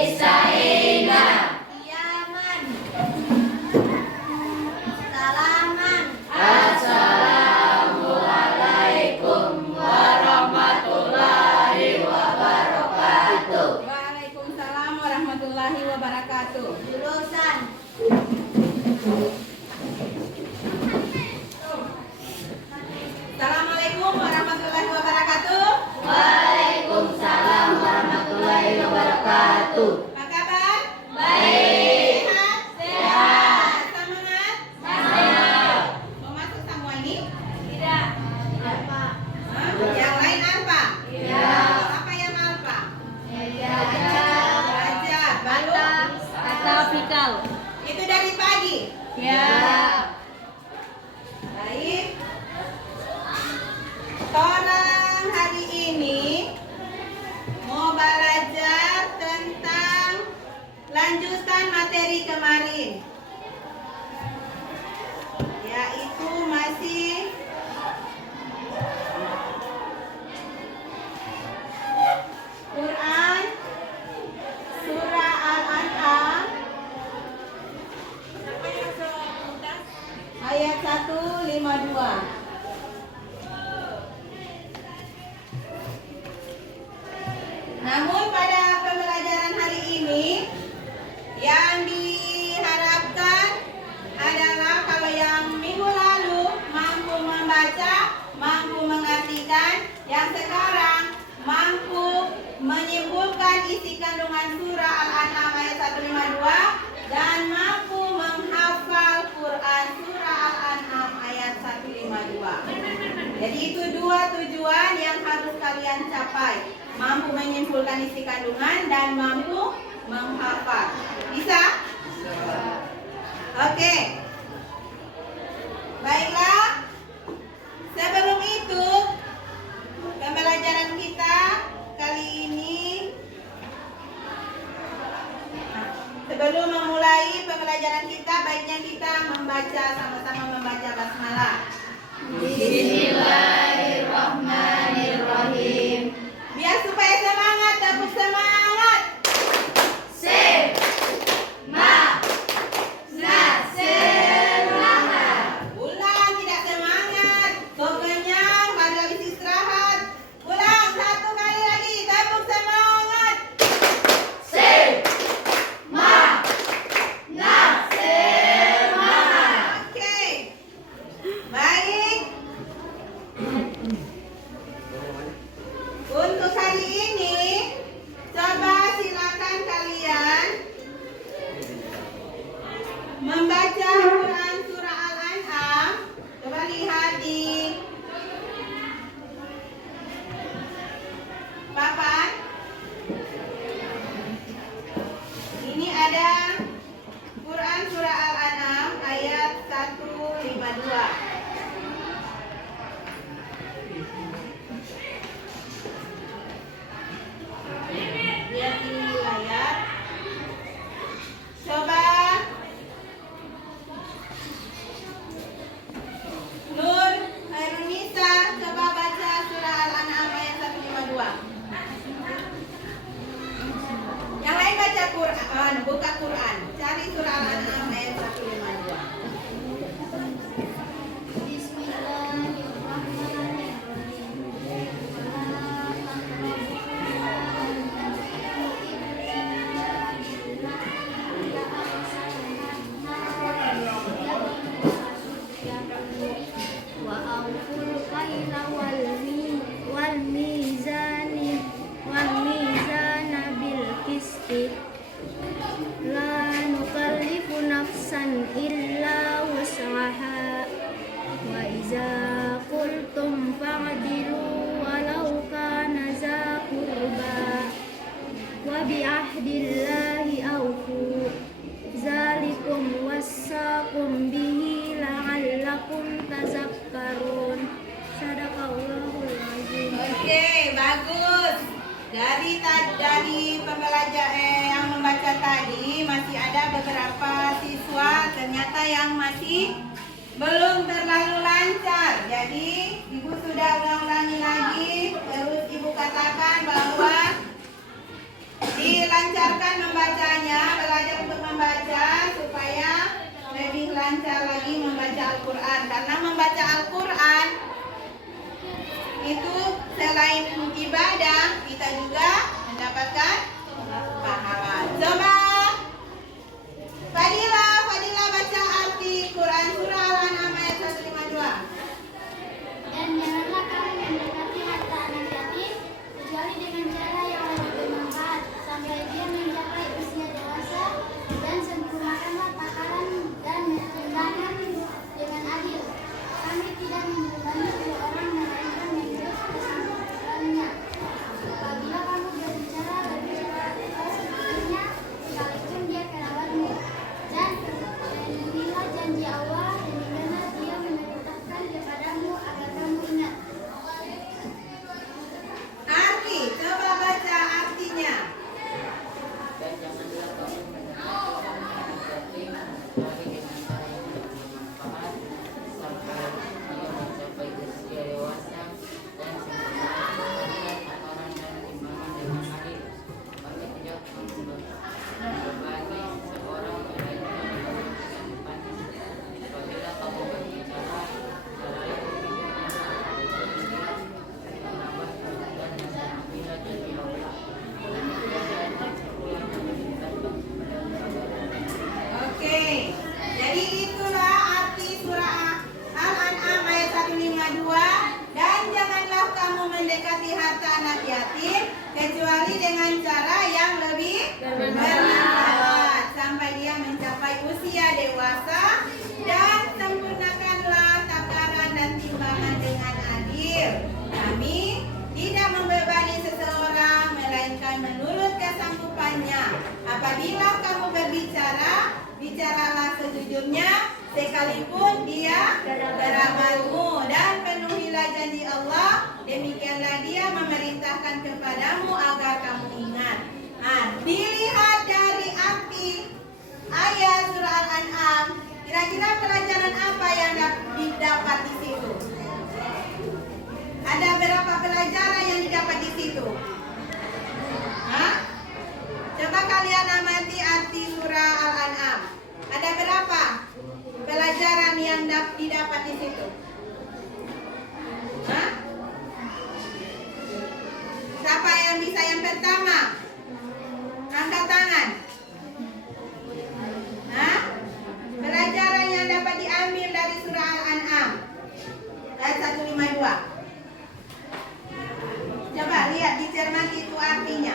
Istaina. Qiyaman. Salaman. Assalamualaikum warahmatullahi wabarakatuh. Waalaikumsalam warahmatullahi wabarakatuh. Jurusan. Assalamualaikum warahmatullahi wabarakatuh. Waalaikumsalam warahmatullahi wabarakatuh. Apa kabar? Baik. Sehat? Sehat. Semangat? Semangat. Mau masuk semua ini? Tidak. Apa? Hah? Yang lain apa? Iya. Apa yang apa? Baca. Baru? Kata fikal. Itu dari pagi? Ya. Baik. Orang hari ini mau belajar tentang lanjutan materi kemarin, yaitu masih Quran Surah Al-An'am ayat 152. Namun pada pembelajaran hari ini yang diharapkan adalah kalau yang minggu lalu mampu membaca, mampu mengartikan, yang sekarang mampu menyimpulkan isi kandungan surah Al-An'am ayat 152 dan mampu menghafal Quran surah Al-An'am ayat 152. Jadi itu dua tujuan yang harus kalian capai. Mampu menyimpulkan isi kandungan dan mampu menghafal. Bisa? Oke. Baiklah. Sebelum itu, pembelajaran kita kali ini, sebelum memulai pembelajaran kita, baiknya kita membaca, sama-sama membaca basmalah. Bismillahirrahmanirrahim. Biar supaya semangat, tepuk semangat. Semangat. Ulang, tidak semangat. Kok kenyang, baru habis istirahat. Ulang, satu kali lagi, tepuk semangat. Semangat. Oke. Baik. Untuk hari ini, coba silakan kalian membaca Quran surah Al-An'am. Coba lihat di papan. Ini ada Quran surah Al-An'am ayat 152. Lihat di layar. Coba Nur Hairunisa, coba baca surah Al-An'am ayat 152. Yang lain baca Quran, buka Quran. Cari surah Al-An'am ayat 152. والميزان بالقسط لا نكلف نفسا إلا وسعها وإذا قلتم فاعدلوا ولو كان ذا قربى وبعهد الله أوفوا ذلكم وصاكم به لعلكم تذكرون. Sadaqallahul azim. Oke, bagus. Dari pembelajaran yang membaca tadi masih ada beberapa siswa ternyata yang masih belum terlalu lancar. Jadi Ibu sudah ulang-ulangi lagi. Terus Ibu katakan bahwa dilancarkan membaca Al-Quran. Karena membaca Al-Quran itu selain ibadah, kita juga mendapatkan pahala. Coba Fadila baca arti Quran surah Al-An'am ayat 152. Dan janganlah kamu mendekati harta anak yatim kecuali dengan cara yang lebih bermanfaat sampai dia mencapai usia dewasa, dan sempurnakanlah takaran dan timbangan dengan adil. Kami tidak membebani dua orang melainkan menurut kesanggupannya. Apabila kamu berbicara sejujurnya sekalipun dia kerabatmu, dan penuhilah janji Allah demikianlah dia memerintahkan kepadamu agar kamu ingat. Arti, coba baca artinya. Dan janganlah kamu mendekati kecuali dengan cara yang bermanfaat sampai dia mencapai usia dewasa, dan sempurnakan takaran dan timbangan dengan adil. Kami tidak membebani seorang melainkan menurut kesanggupannya. Apabila kamu berbicara Oke, jadi itulah arti surah Al-An'am ayat 152. Dan janganlah kamu mendekati harta anak yatim kecuali dengan cara yang lebih bermanfaat sampai dia mencapai usia dewasa, dan sempurnakanlah takaran dan timbangan dengan adil. Kami tidak membebani seseorang melainkan menurut kesanggupannya. Apabila kamu berbicara, bicaralah sejujurnya sekalipun dia kerabatmu, dan penuhilah janji Allah demikianlah dia memerintahkan kepadamu agar kamu ingat. Dilihat dari arti ayat surah Al-An'am, kira-kira pelajaran apa yang didapat di situ? Ada berapa pelajaran yang didapat di situ? Coba kalian amati arti surah Al-An'am. Ada berapa pelajaran yang didapat di situ? Siapa yang bisa yang pertama? Angkat tangan. Pelajaran yang dapat diambil dari surah Al-An'am ayat 152. Coba lihat, dicermati itu artinya.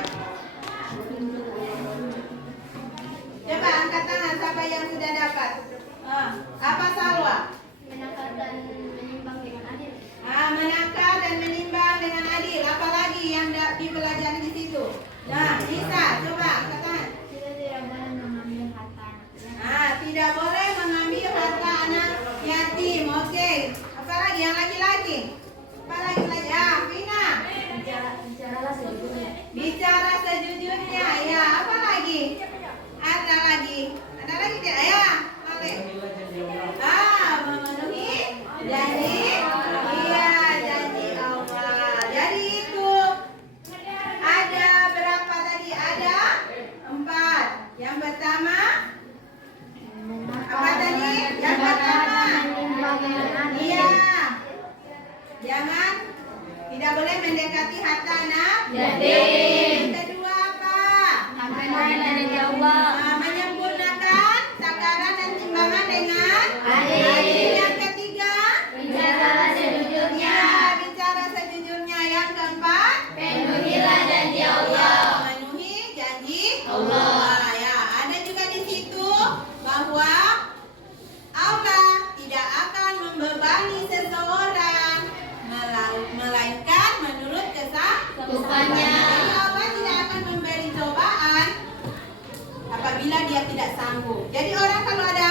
Coba angkat tangan siapa yang sudah dapat. Apa Salwa? Menakar dan menimbang dengan adil. Menakar dan menimbang dengan adil. Apalagi yang dipelajari di situ? Nah, Nisa, coba angkat tangan. Tidak boleh mengambil harta anak. Tidak boleh mengambil harta anak yatim. Oke. Apalagi yang laki-laki? Apalagi lagi? Vina. Bicaralah sejujurnya. Bicara sejujurnya. Ya, apa lagi? Ada lagi tidak? Ya, boleh. Memenuhi janji. Iya, janji Allah. Jadi itu ada berapa tadi? Ada 4. Yang pertama apa tadi? Yang pertama, iya, jangan, tidak boleh mendekati harta anak yatim. Yang kedua apa? Menyempurnakan takaran dan timbangan dengan adil. Yang ketiga, Bicaralah sejujurnya. bicara sejujurnya. Yang keempat, Penuhilah janji Allah. memenuhi janji Allah. Ya, ada juga di situ bahwa Allah tidak akan membebani seseorang melainkan menurut kesanggupannya. Jadi Allah tidak akan memberi cobaan apabila dia tidak sanggup. Jadi orang kalau ada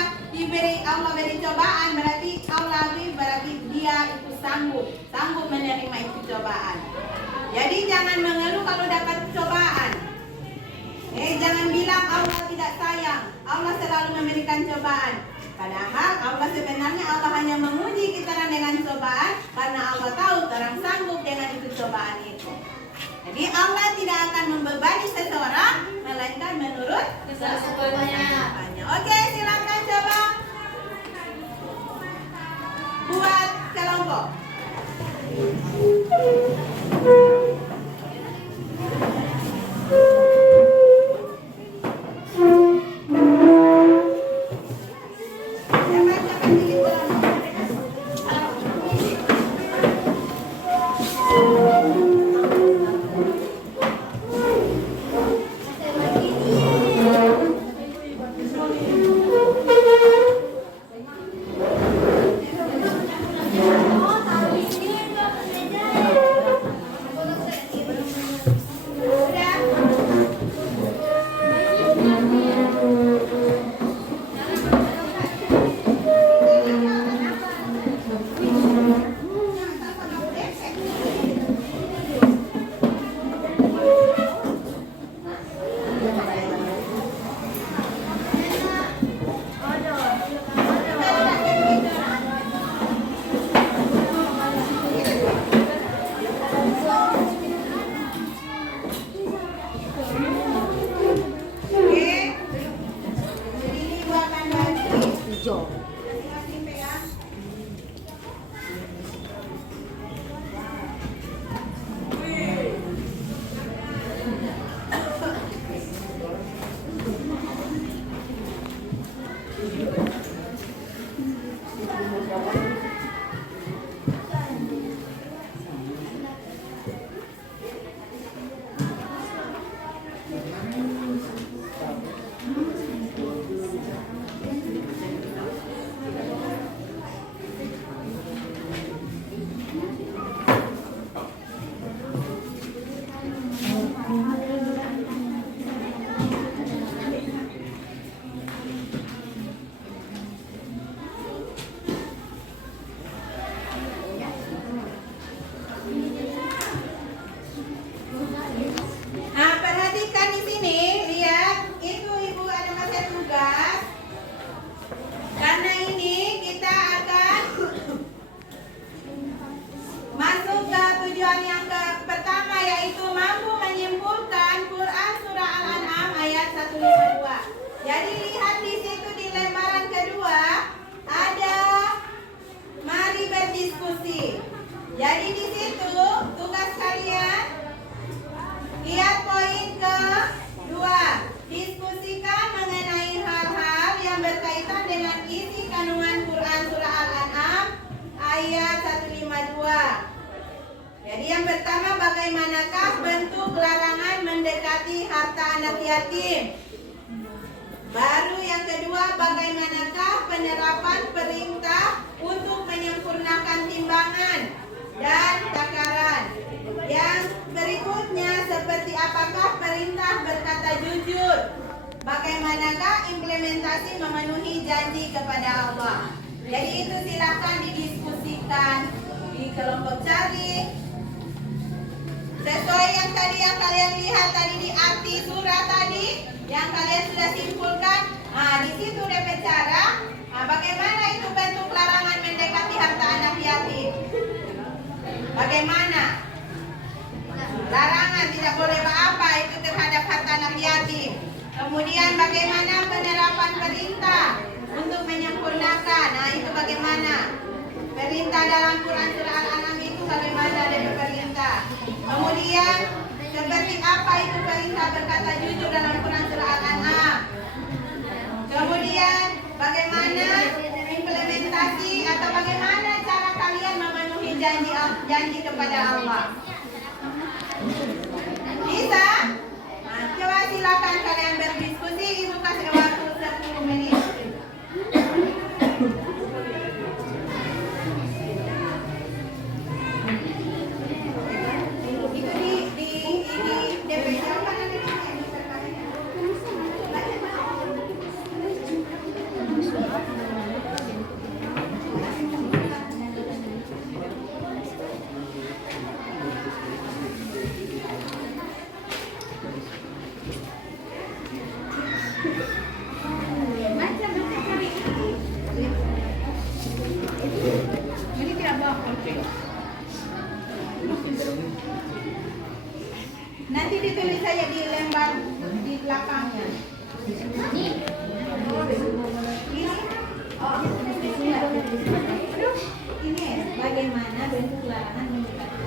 Allah beri cobaan, berarti berarti dia itu sanggup menerima itu cobaan. Jadi jangan mengeluh kalau dapat cobaan. Jangan bilang Allah tidak sayang. Allah selalu memberikan cobaan. Padahal Allah sebenarnya hanya menguji kita dengan cobaan karena Allah tahu orang sanggup dengan itu cobaan itu. Jadi Allah tidak akan membebani seseorang melainkan menurut Kesanggupannya. Oke, silakan coba. Jadi lihat di situ di lembaran kedua ada mari berdiskusi. Jadi di situ tugas kalian lihat poin kedua. Diskusikan mengenai hal-hal yang berkaitan dengan isi kandungan Quran surah Al-An'am ayat 152. Jadi yang pertama, bagaimanakah bentuk larangan mendekati harta anak yatim? Baru yang kedua, bagaimanakah penerapan perintah untuk menyempurnakan timbangan dan takaran? Yang berikutnya, seperti apakah perintah berkata jujur? Bagaimanakah implementasi memenuhi janji kepada Allah? Jadi itu silakan didiskusikan di kelompok cari. Sesuai yang tadi yang kalian lihat tadi di arti surah tadi, yang kalian sudah simpulkan, di situ udah bicara bagaimana itu bentuk larangan mendekati harta anak yatim. Bagaimana? Larangan tidak boleh apa itu terhadap harta anak yatim. Kemudian bagaimana penerapan perintah untuk menyempurnakan? Itu bagaimana? Perintah dalam Quran surah Al-An'am itu bagaimana dari perintah? Kemudian seperti apa itu perintah berkata jujur dalam Quran surah Al-An'am? Kemudian bagaimana implementasi atau bagaimana cara kalian memenuhi janji kepada Allah? Bisa? Coba silakan kalian berdiskusi. Ibu kasih waktu 10 menit. Nanti ditulis saja di lembar di belakangnya. Ini? Ini bagaimana bentuk larangan mendekati.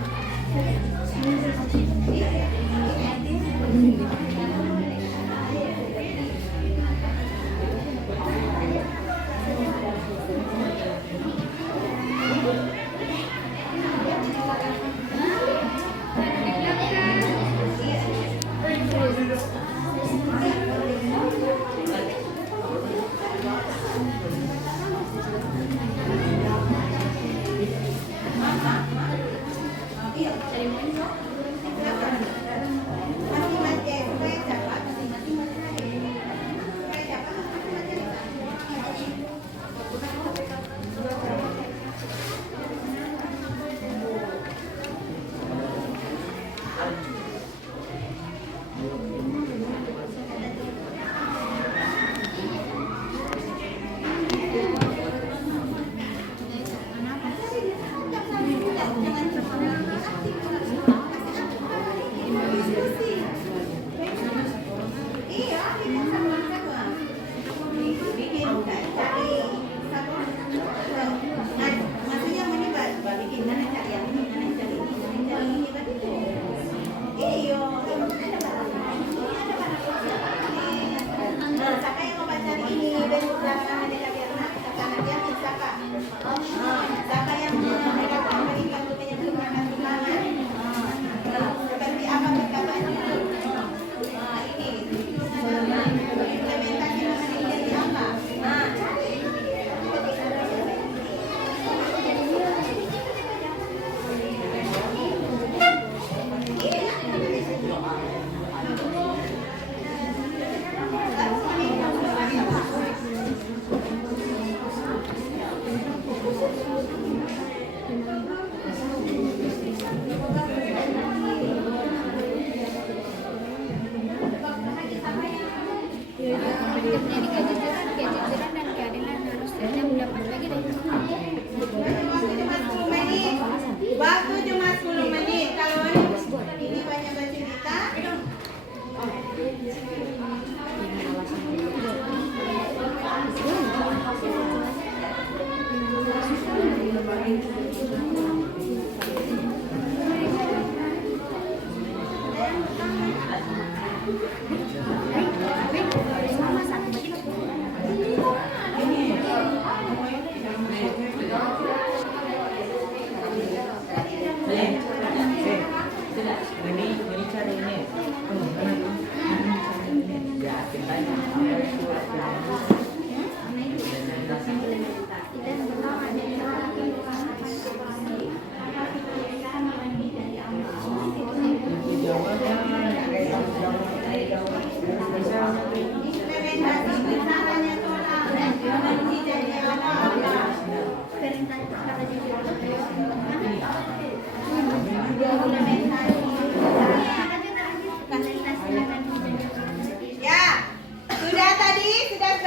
Waktu cuma 10 menit. Kalau ini banyak bercerita.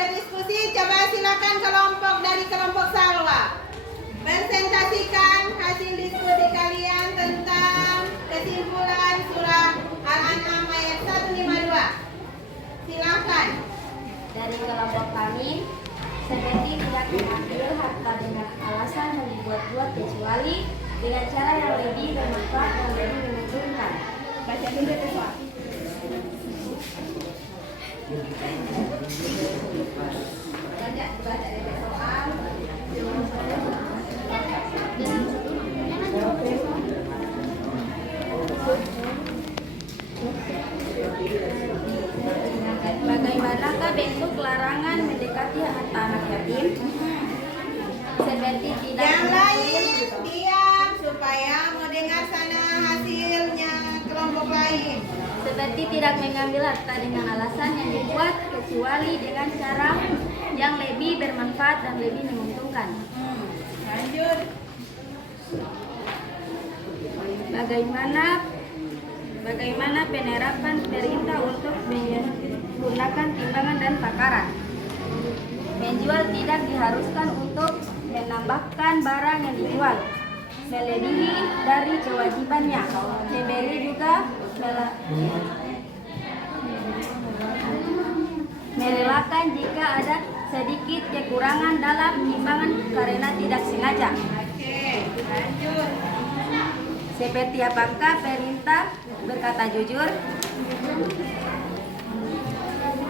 berdiskusi. Coba silakan kelompok dari kelompok Salwa presentasikan hasil diskusi kalian tentang kesimpulan surah Al-An'am ayat 152. Silakan. Dari kelompok kami, seperti tidak mengambil harta dengan alasan yang dibuat-buat kecuali dengan cara yang lebih bermanfaat dan lebih menguntungkan. Baca dulu soal. Baca dari soal. Bagaimanakah bentuk larangan mendekati harta anak yatim? Seperti tidak Yang lain diam supaya mau dengar sana hasilnya kelompok lain. seperti tidak mengambil harta dengan alasan yang dibuat kecuali dengan cara yang lebih bermanfaat dan lebih menguntungkan. Lanjut. Bagaimana penerapan perintah untuk menggunakan timbangan dan takaran? Penjual tidak diharuskan untuk menambahkan barang yang dijual melebihi dari kewajibannya. Pembeli juga merelakan jika ada sedikit kekurangan dalam timbangan karena tidak sengaja. Oke, lanjut. Seperti apakah perintah berkata jujur?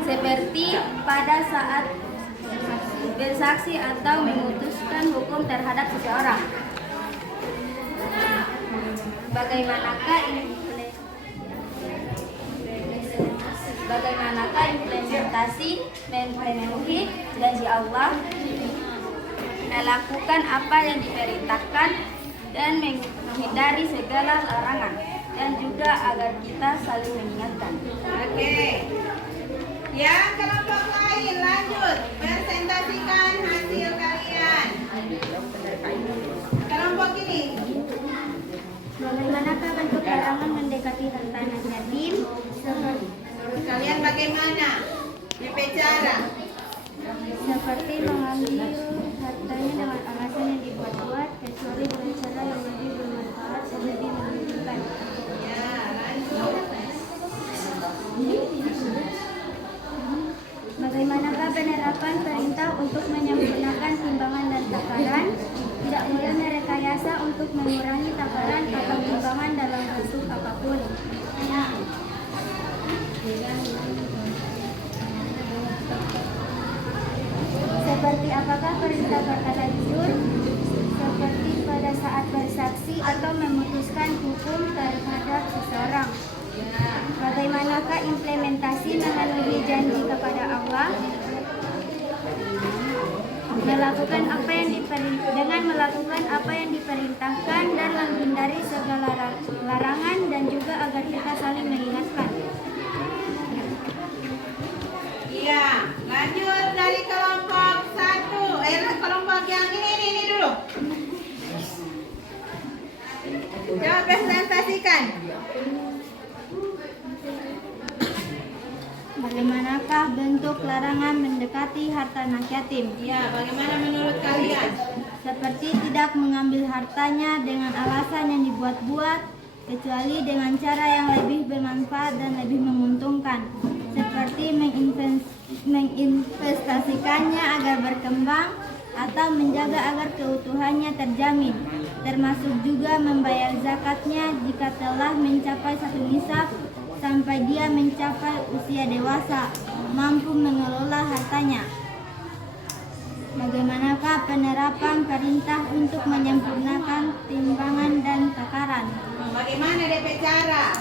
Seperti pada saat bersaksi atau memutuskan hukum terhadap seseorang. Bagaimanakah implementasi memenuhi janji Allah, melakukan apa yang diperintahkan dan menghindari segala larangan, dan juga agar kita saling mengingatkan. Oke. Yang kelompok lain lanjut presentasikan hasil kalian. Kelompok ini. Bagaimanakah bentuk larangan mendekati harta anak yatim? Menurut kalian bagaimana? Berbicara. Seperti mengambil hartanya dengan alasan yang dibuat-buat kecuali dengan cara yang lebih bermanfaat dan lebih menguntungkan. Ya, lanjut. Bagaimanakah penerapan perintah untuk menyempurnakan timbangan dan takaran? Tidak boleh merekayasa untuk mengurangi takaran atau timbangan dalam bentuk apapun. Seperti apakah perintah berkata jujur? Seperti pada saat bersaksi atau memutuskan hukum terhadap seseorang. Bagaimanakah implementasi memenuhi janji kepada Allah? Dengan melakukan apa yang diperintahkan dan menghindari segala larangan, dan juga agar kita saling mengingatkan. Iya, lanjut dari kelompok satu. Kelompok yang ini dulu. Coba presentasikan. Bagaimanakah bentuk larangan mendekati harta anak yatim? Iya, bagaimana menurut kalian? Seperti tidak mengambil hartanya dengan alasan yang dibuat-buat kecuali dengan cara yang lebih bermanfaat dan lebih menguntungkan, seperti menginvestasikannya agar berkembang atau menjaga agar keutuhannya terjamin, termasuk juga membayar zakatnya jika telah mencapai satu nisab sampai dia mencapai usia dewasa, mampu mengelola hartanya. Bagaimanakah penerapan perintah untuk menyempurnakan timbangan dan takaran? Bagaimana DP cara?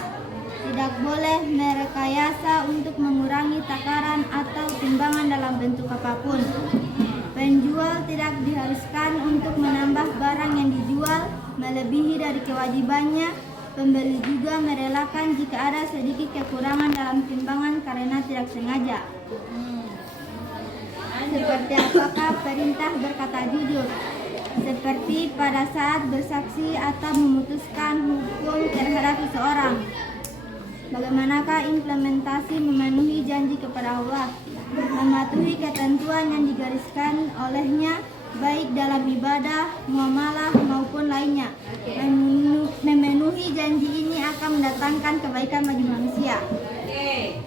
Tidak boleh merekayasa untuk mengurangi takaran atau timbangan dalam bentuk apapun. Penjual tidak diharuskan untuk menambah barang yang dijual melebihi dari kewajibannya. Pembeli juga merelakan jika ada sedikit kekurangan dalam timbangan karena tidak sengaja. Seperti apakah perintah berkata jujur? Seperti pada saat bersaksi atau memutuskan hukum terhadap seseorang. Bagaimanakah implementasi memenuhi janji kepada Allah, mematuhi ketentuan ketentuan yang digariskan olehnya, baik dalam ibadah, muamalah maupun lainnya. Memenuhi janji ini akan mendatangkan kebaikan bagi manusia. Oke.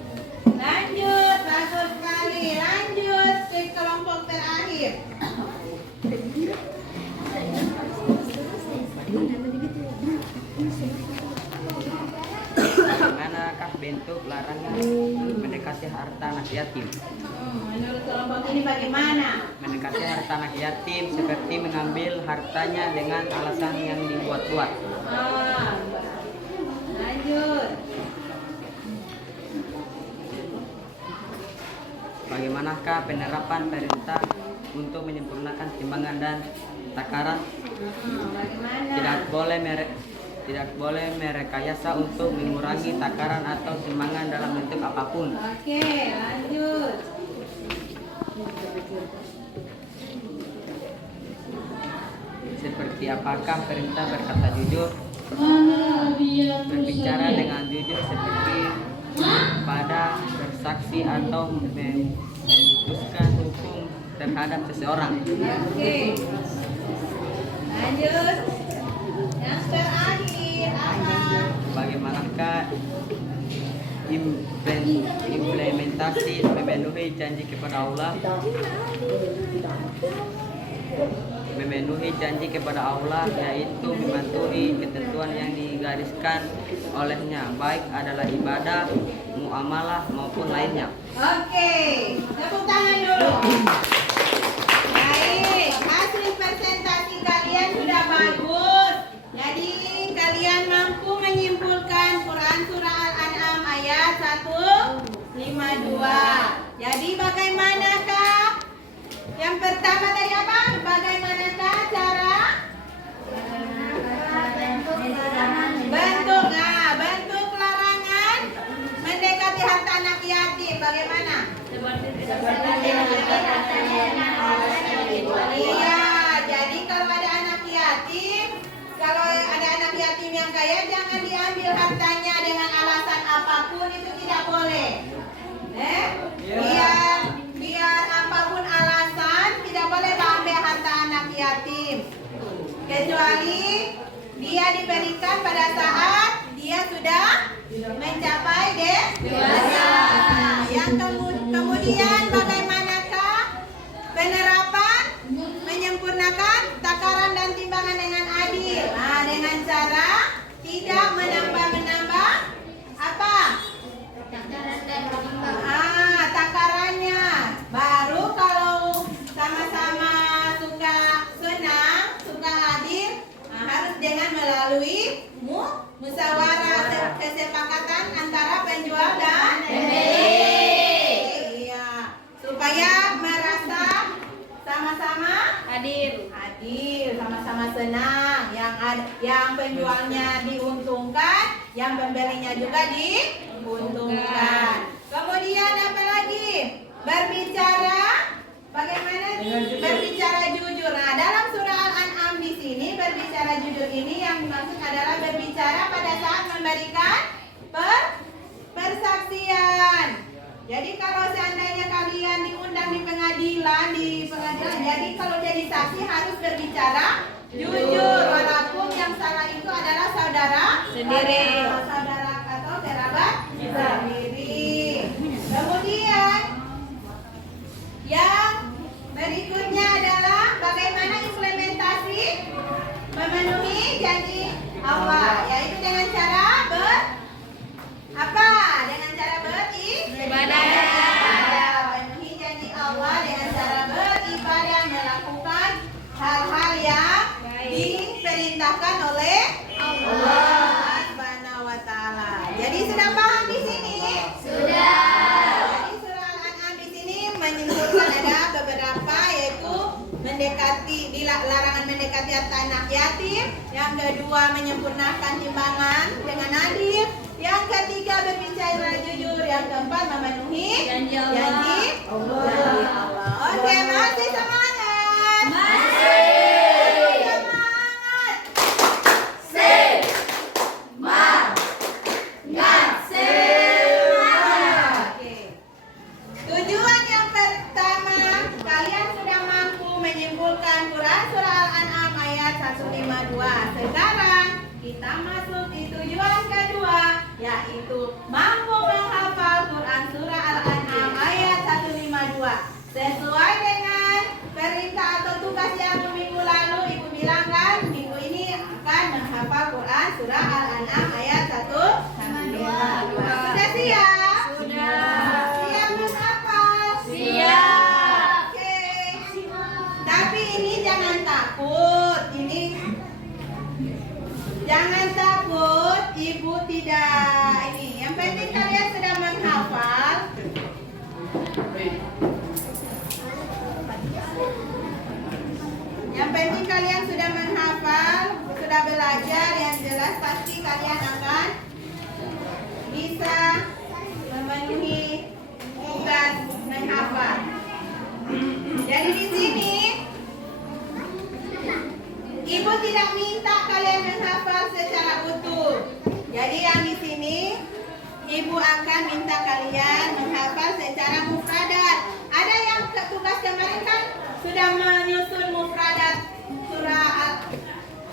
Lanjut, bagus sekali. Lanjut ke kelompok terakhir. Bagaimanakah bentuk larangan mendekati harta anak yatim? Menurut kelompok ini bagaimana? Mendekati harta anak yatim seperti mengambil hartanya dengan alasan yang dibuat-buat. Lanjut. Bagaimanakah penerapan perintah untuk menyempurnakan timbangan dan takaran? Bagaimana? Tidak boleh merekayasa untuk mengurangi takaran atau timbangan dalam bentuk apapun. Oke, lanjut. Seperti apakah perintah berkata jujur? Berbicara dengan jujur seperti pada bersaksi atau memutuskan hukum terhadap seseorang. Oke. Lanjut. Yang terakhir apa? Bagaimanakah implementasi memenuhi janji kepada Allah? Memenuhi janji kepada Allah yaitu mematuhi ketentuan yang digariskan olehnya, baik adalah ibadah, muamalah maupun lainnya. Oke, tepuk tangan dulu. Baik, hasil presentasi kalian sudah bagus. Jadi kalian mampu menyimpulkan Quran Surah Al-An'am ayat 152. Jadi bagaimanakah? Yang pertama tadi apa? Bagaimanakah cara? Bentuk larangan mendekati harta anak yatim. Bagaimana? Iya, jadi kalau ada anak yatim yang kaya jangan diambil hartanya dengan alasan apapun, itu tidak boleh. Biar apapun alasan tidak boleh ambil harta anak yatim. Kecuali dia diberikan pada saat dia sudah mencapai dewasa. Yang kemudian bagaimanakah penerapan menyempurnakan takaran dan timbangan dengan adil? Nah, dengan cara tidak menambah apa? Takarannya. Baru kalau sama-sama suka senang, suka adil, harus dengan melalui musyawarah kesepakatan antara penjual dan pembeli. Iya, supaya merasa sama-sama adil, sama-sama senang. Yang penjualnya diuntungkan, yang pembelinya juga diuntungkan. Kemudian apa lagi? Berbicara, bagaimana? Berbicara jujur. Nah, dalam surah Al-An'am di sini berbicara jujur ini yang dimaksud adalah berbicara pada saat memberikan persaksian. Jadi kalau seandainya kalian diundang di pengadilan, jadi kalau jadi saksi harus berbicara jujur, walaupun yang salah itu adalah saudara sendiri, saudara atau kerabat sendiri. Kemudian yang berikutnya adalah bagaimana implementasi memenuhi janji Allah, yaitu dengan cara beribadah. Memenuhi janji Allah dengan cara beribadah, melakukan hal-hal yang diperintahkan oleh Allah Subhanahu wa taala. Jadi sudah paham di sini? Sudah. Jadi surah Al-An'am di sini menyimpulkan ada beberapa, yaitu larangan mendekati harta anak yatim, yang kedua menyempurnakan timbangan dengan adil, yang ketiga berbicara jujur, yang keempat memenuhi janji Allah. Oke, masih semangat? Tujuan yang pertama 152. Sekarang kita masuk di tujuan kedua, yaitu mampu menghafal Quran Surah Al-An'am ayat 152. Sesuai dengan perintah atau tugas yang minggu lalu Ibu bilang kan, minggu ini akan menghafal Quran Surah Al-An'am ayat 152. Sudah siap? Sudah. Siap menghafal? Siap. Oke. Tapi ini jangan takut. Ini jangan takut, Ibu tidak ini. Yang penting kalian sudah menghafal. Yang penting kalian sudah menghafal, sudah belajar, yang jelas pasti kalian akan bisa memenuhi tugas menghafal. Jadi di sini Ibu tidak minta kalian menghafal secara utuh. Jadi yang di sini Ibu akan minta kalian menghafal secara mufradat. Ada yang tugas kemarin kan sudah menyusun mufradat surah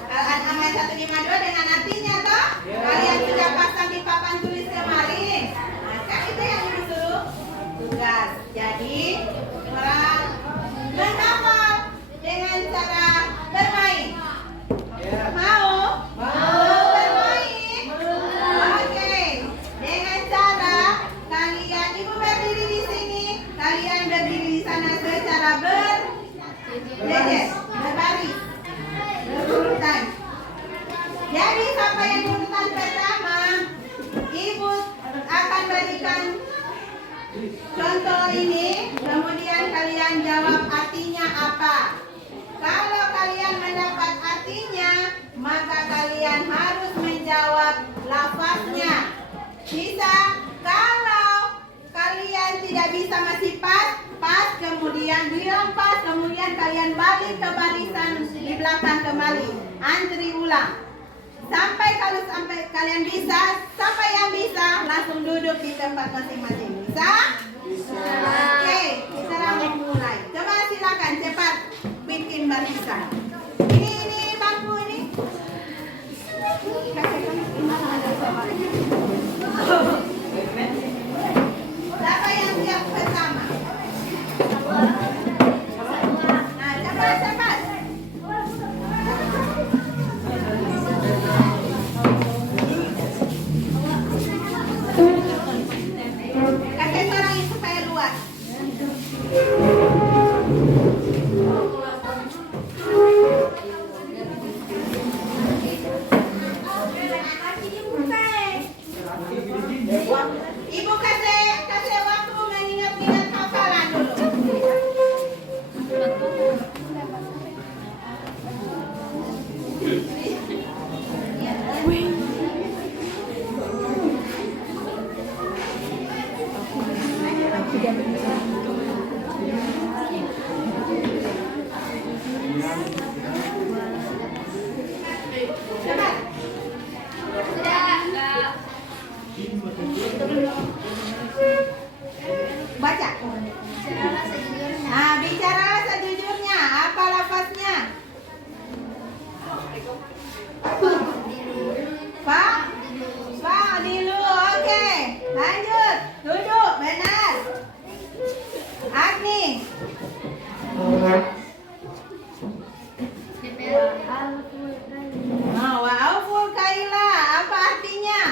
Al-An'am ayat 152 dengan artinya toh? Kalian sudah pasang di papan tulis kemarin. Nah, kan itu yang disuruh tugas. Jadi orang menghafal dengan cara bermain. Mau? Bermain? Oke. Dengan cara kalian, Ibu berdiri di sini, kalian berdiri di sana secara berbaris, berurutan. Jadi sampai yang urutan pertama, Ibu akan berikan contoh ini, kemudian kalian jawab artinya apa. Kalau kalian mendapat artinya, maka kalian harus menjawab lafaznya. Bisa? Kalau kalian tidak bisa masih pas, kemudian bilang pas, kemudian kalian balik ke barisan di belakang kembali. Antri ulang. Sampai kalian bisa, sampai yang bisa, langsung duduk di tempat masing-masing. Bisa? Oke, sekarang mulai. Coba silakan cepat bikin barisan. Ini bangku ini. Siapa yang siap pertama? Nah, cepat. Kakek suara itu supaya luas. Ibu kasih waktu mengingat-ingat hafalan dulu. Cepat. Baca. Nah, bicaralah sejujurnya. Apa lafaznya? Pak dulu. Oke. Lanjut. Duduk. Benar. Agni. Wa'auful kaila. Apa artinya?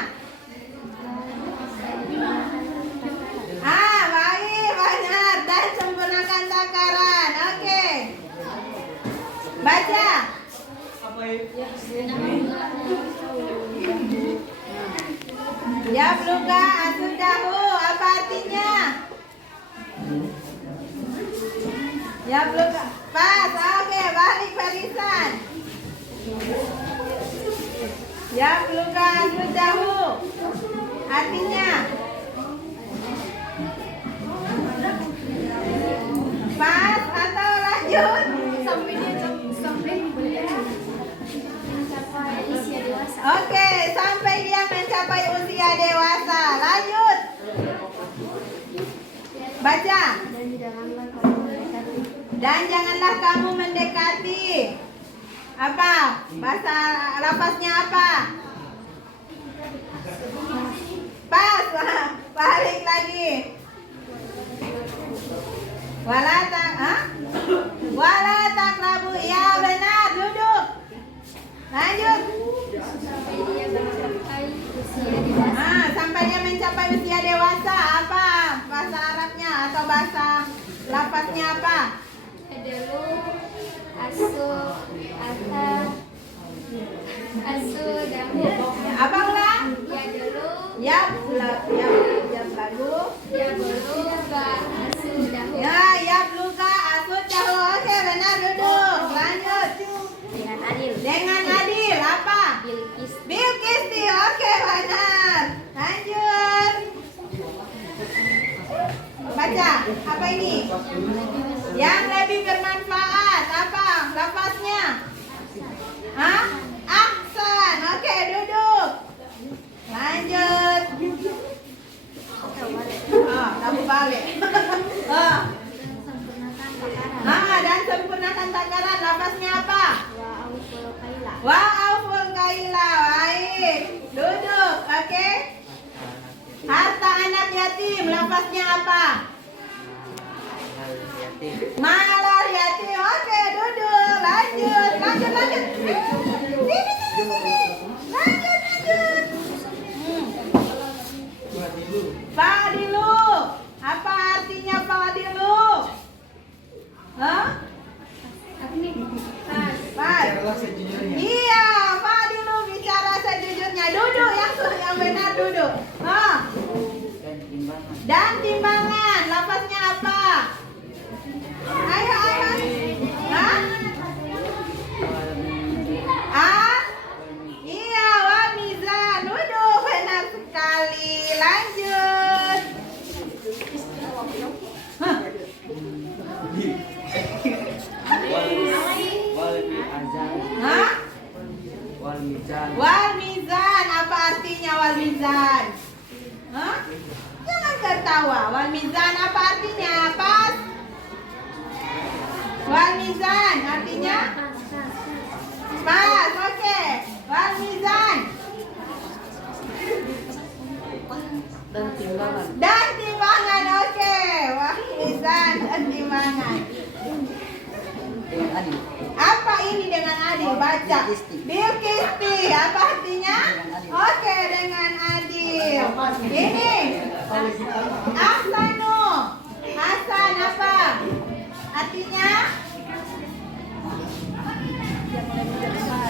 Baik, benar. Dan sempurnakan takaran. Oke. Baca. Yabluga asudahu. Apa artinya? Yabluga. Pas. Oke, balik barisan. Yabluga asudahu. Artinya? Pas atau lanjut? Mencapai usia dewasa. Oke, sampai dia mencapai usia dewasa. Lanjut. Baca. Dan janganlah kamu mendekati. Dan janganlah kamu mendekati. Apa? Bahasa lafaznya apa? Pas. Balik lagi. Wala taqrabu. Ya benar, duduk. Lanjut. Sampai dia mencapai usia dewasa. Apa bahasa Arabnya atau bahasa lafaznya apa? Adalu, asu, ata, asu, dahu. Apa ulang? Ya dulu, Ya lagu. ya bulu, asu, dahu. Ya bluka asud jahu. Oke, benar, duduk. Lanjut. Dengan adil. Dengan adil apa? Bilqis. Bilqisti. Oke, benar. Lanjut. Baca. Apa ini? Yang lebih bermanfaat. Apa lafaznya? Hah? Ahsan. Oke, duduk. Lanjut. Kamu balik. Dan sempurnakan takaran. Lafaznya apa? Wa auful kaila. Baik. Duduk. Oke. Harta anak yatim. Lafaznya apa? Malal yatim. Oke, duduk. Lanjut. Fadilu. Apa artinya fadilu? Hah? Pas. Iya, fadilu bicara sejujurnya. Duduk, yang benar duduk. Dan timbangan. Lafaznya apa? Ayo. Hah? Iya, wal mizan. Duduk, benar sekali. Lanjut. Hah? Wal mizan. Apa artinya wal mizan? Hah? Jangan tertawa. Wal mizan apa artinya? Pas. Wal mizan artinya pas. Oke. Wal mizan. Dan timbangan. Oke. Wal mizan dan timbangan. Apa ini dengan adil? Baca. Bilqisti. Apa artinya? Oke, dengan adil. Ini. Ahsanu. Hasan apa? Artinya?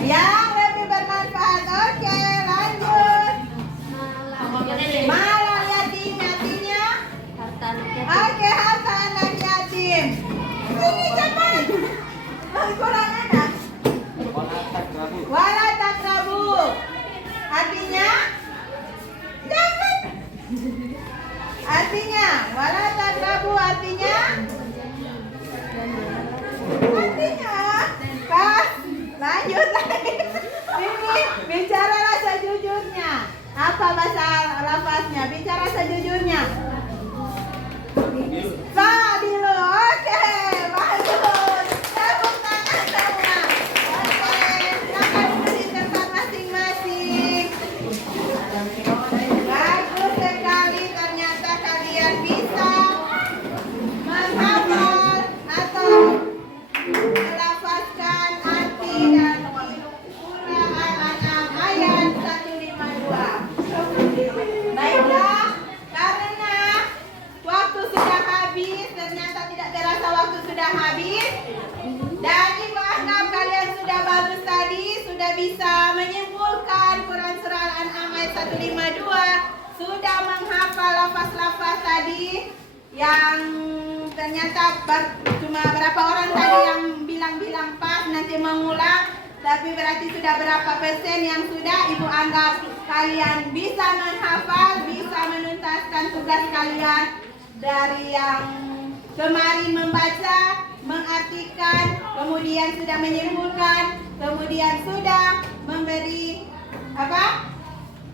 Yang lebih bermanfaat. Oke, lanjut. Malal yatim artinya? Oke, harta anak yatim. Ini cepat. Kurang enak. Wala taqrabu. Artinya? Jangan. Artinya? Wala taqrabu artinya? Artinya? Pas. Lanjut lagi. Ini bicaralah sejujurnya. Apa bahasa lafaznya? Bicara sejujurnya. Fadilu. Oke, bagus. Tepuk tangan semua. Oke, silakan duduk di tempat masing-masing. Bagus sekali, ternyata kalian bisa menghafal atau melafazkan arti dan surah Al-An'am ayat 152. Baiklah, karena waktu sudah habis, ternyata tidak terasa waktu sudah habis. Dan Ibu anggap kalian sudah bagus tadi, sudah bisa menyimpulkan Quran surah Al-An'am ayat 152, sudah menghafal lafaz-lafaz tadi yang ternyata cuma berapa orang tadi yang bilang pas, nanti mengulang. Tapi berarti sudah berapa persen yang sudah Ibu anggap kalian bisa menghafal, bisa menuntaskan tugas kalian dari yang kemarin membaca, mengartikan, kemudian sudah menyimpulkan, kemudian sudah memberi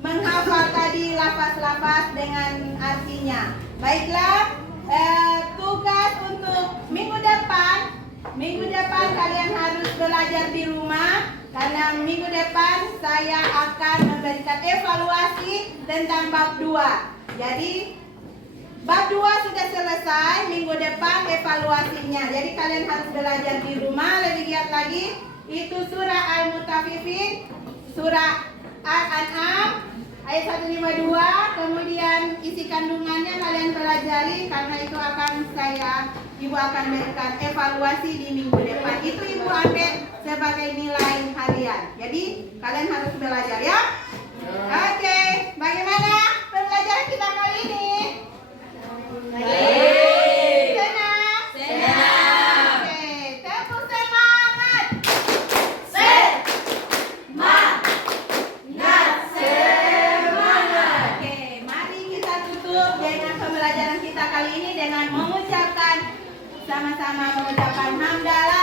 menghafal tadi lafaz-lafaz dengan artinya. Baiklah, tugas untuk minggu Minggu depan kalian harus belajar di rumah karena minggu depan saya akan memberikan evaluasi tentang bab 2. Jadi bab 2 sudah selesai, minggu depan evaluasinya. Jadi kalian harus belajar di rumah lebih giat lagi. Itu surah Al-Mutaffifin, surah Al-An'am ayat 152, kemudian isi kandungannya kalian pelajari karena itu Ibu akan berikan evaluasi di minggu depan. Itu Ibu ambil sebagai nilai harian. Jadi kalian harus belajar ya. Oke, bagaimana pembelajaran kita kali ini? Senang? Senang. Oke, tepuk semangat. Oke, mari kita tutup dengan pembelajaran kita kali ini dengan mengucapkan sama-sama mengucapkan hamdalah.